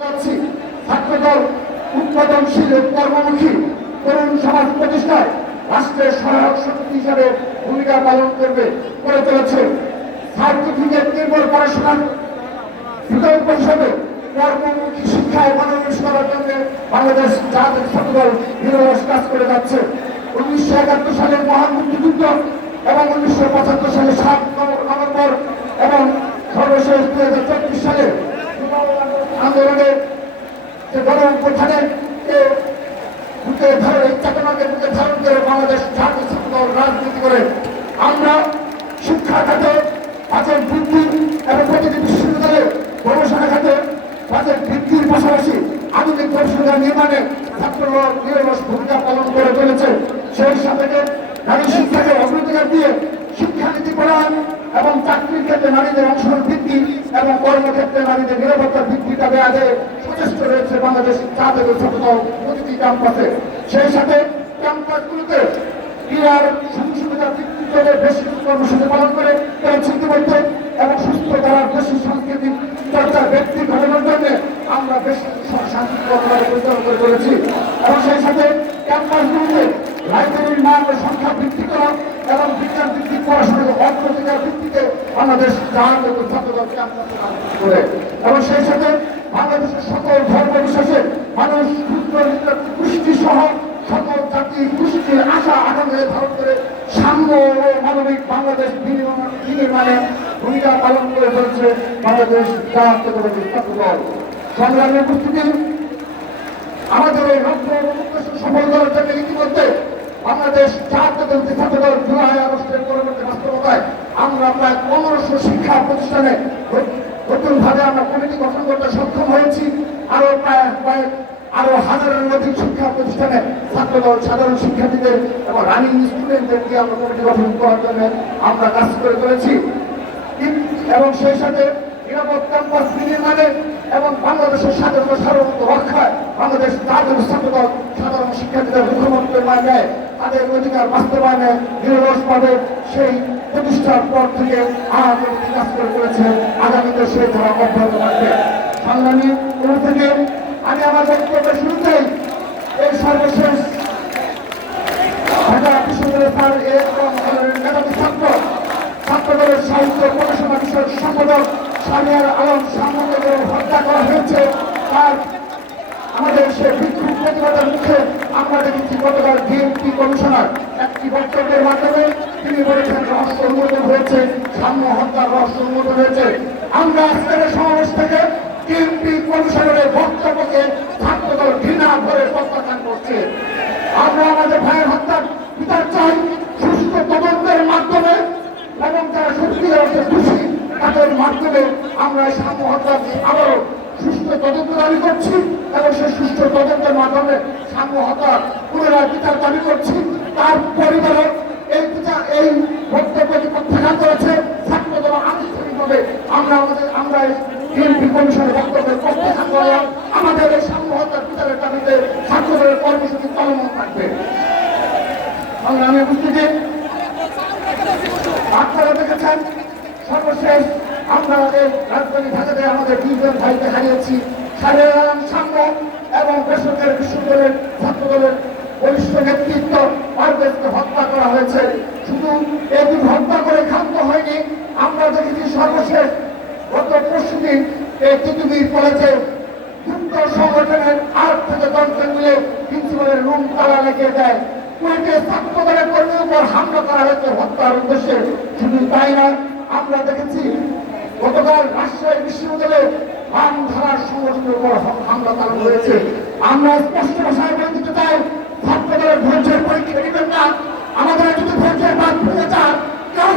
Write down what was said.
যাচ্ছি। ছাত্রদল উৎপাদনশীল কর্মমুখী তরুণ সমাজ প্রতিষ্ঠায় রাষ্ট্রের সহায়ক শক্তি হিসাবে ভূমিকা পালন করবে করে চলেছে সার্টিফিকেট নির্ভর পড়াশোনার বিকল্প হিসাবে কর্মমুখী শিক্ষায় মনোনিবেশ করার জন্য বাংলাদেশ জাতীয় ছাত্রদল নিরলস কাজ করে যাচ্ছে। উনিশশো একাত্তর সালের মহান মুক্তিযুদ্ধ এবং উনিশশো পঁচাত্তর সালে সাত বুকে এই চেতনাকে বুকে ধারণ করে বাংলাদেশ জাতীয় ছাত্রদল রাজনীতি করে, আমরা শিক্ষা খাতে, বাজেট বৃদ্ধি এবং প্রতিটি বিশ্ববিদ্যালয়ে গবেষণা খাতে, বাজেট বৃদ্ধির পাশাপাশি আধুনিক গবেষণা নির্মাণে ছাত্রদল নিরলস ভূমিকা পালন করে চলেছে। সেই সাথে নারী শিক্ষাকে অগ্রাধিকার দিয়ে শিক্ষানীতি প্রণয়ন এবং চাকরির ক্ষেত্রে নারীদের অংশগ্রহণ বৃদ্ধি এবং কর্মক্ষেত্রে নারীদের নিরাপত্তা বৃদ্ধি দাবি আদায়ে সচেষ্ট রয়েছে বাংলাদেশ জাতীয় ছাত্রদল প্রতিটি ক্যাম্পাসে। সেই সাথে ক্যাম্পাসগুলোতে ক্রীড়ার সংস্কৃতিটা বৃত্তিতে বেশি কর্মসূচি পালন করে তারা চিন্তিবদ্ধ এবং সুস্থ তারা বেশি সাংস্কৃতিক চর্চার ব্যক্তি ঘটানোর জন্য আমরা বেশি শান্তিপূর্ণভাবে পরিচালনা করে চলেছি। এবং সেই সাথে ক্যাম্পাসগুলোতে লাইব্রেরির মান ও সংখ্যা বৃদ্ধি করা এবং বিজ্ঞান ভিত্তিক পড়াশোনাকে অগ্রাধিকার ভিত্তিতে বাংলাদেশ রাজনীতি করে। এবং সেই সাথে বাংলাদেশের সকল ধর্ম বিশ্বাসে মানুষ বাংলাদেশ বিনির্মাণ- ভূমিকা পালন করে চলছে বাংলাদেশ জাতীয়তাবাদী উপস্থিতি আমাদের এই লক্ষ্য সফল করার জন্য ইতিমধ্যে বাংলাদেশ জাতীয়তান্ত্রিক ছাত্রদল জুলাই আগস্টের পরবর্তী বাস্তবতায় আমরা প্রায় পনেরোশো শিক্ষা প্রতিষ্ঠানে নতুন ভাবে আমরা কমিটি গঠন করতে সক্ষম হয়েছি। আরও প্রায় প্রায় আরও হাজারের অধিক শিক্ষা প্রতিষ্ঠানে ছাত্রদল সাধারণ শিক্ষার্থীদের এবং রানিং স্টুডেন্টদের দিয়ে আমরা কমিটি গঠন করার জন্য আমরা কাজ করে চলেছি। এবং সেই সাথে নিরাপদ ক্যাম্পাস বিনির্মাণে এবং বাংলাদেশের স্বাধীনতা সার্বভৌমত্ব রক্ষায় বাংলাদেশ জাতীয় ছাত্রদল সাধারণ শিক্ষার্থীদের মুখ্যমন্ত্রীর মাধ্যমে তাদের অধিকার বাস্তবায়নে নিরলসভাবে সেই প্রতিষ্ঠার পর থেকে অবধি কাজ করে চলেছে আগামীতে সেই ধারা অব্যাহত থাকবে। সংগ্রামী থেকে আমি আমার বক্তব্যের শুরুতেই এই সর্বশেষ হত্যা করা হয়েছে। তার আমাদের সে বিক্ষোভ প্রতিবাদের মুখে আমরা দেখেছি গতকাল বিএনপি মাধ্যমে তিনি হয়েছে, সাম্য হত্যার রহস্য হয়েছে। আমরা আজকের সমাবেশ থেকে বক্তব্যকে ছাত্রদল ঘৃণা ভরে প্রত্যাখ্যান করছে আমরা আমাদের ভাইয়ের হত্যার বিচার চাই সুস্থ তদন্তের মাধ্যমে তাদের মাধ্যমে আমরা এই সাম্য হত্যা সুস্থ তদন্ত দাবি করছি এবং সেই সুস্থ তদন্তের মাধ্যমে সাম্য হত্যা পুনরায় বিচার দাবি তার পরিবারে এই বিচার এই বক্তব্যকে প্রত্যাখ্যান করেছে। ছাত্র দল আমরা আমাদের, আমরা করলাম। আমাদের এই সাম্য হত্যার বিচারের দাবিতে ছাত্র দলের আপনারা সর্বশেষ আমরা রাজধানী ঢাকাতে আমাদের দুইজন ভাইকে হারিয়েছি। সারের আলম এবং বেসরকারি বিশ্ববিদ্যালয়ের ছাত্রদলের বরিষ্ঠ নেতৃত্ব পারভেজকে হত্যা করা হয়েছে। শুধু এদিন হত্যা করে ক্ষান্ত হয়নি, আমরা দেখেছি সর্বশেষ গত পরশু এই তিতুমির কলেজে যুক্ত সংগঠনের আট থেকে দশজন মিলে প্রিন্সিপালের রুম তালা লেগে দেয়। কুয়েতে কর্মীর উপর হামলা করা হয়েছে, হত্যার উদ্দেশ্যে। শুধু তাই না আমরা দেখেছি গতকাল রাজশাহী বিশ্ববিদ্যালয়ে বাম ধারার সংগঠনের উপর হামলা চালানো হয়েছে। আমরা স্পষ্ট ভাষায় বলে দিতে চাই, ছাত্র দলের ধৈর্যের পরীক্ষা নেবেন না। আমাদের যদি ধৈর্যের বাদ ভেঙে চান কারণ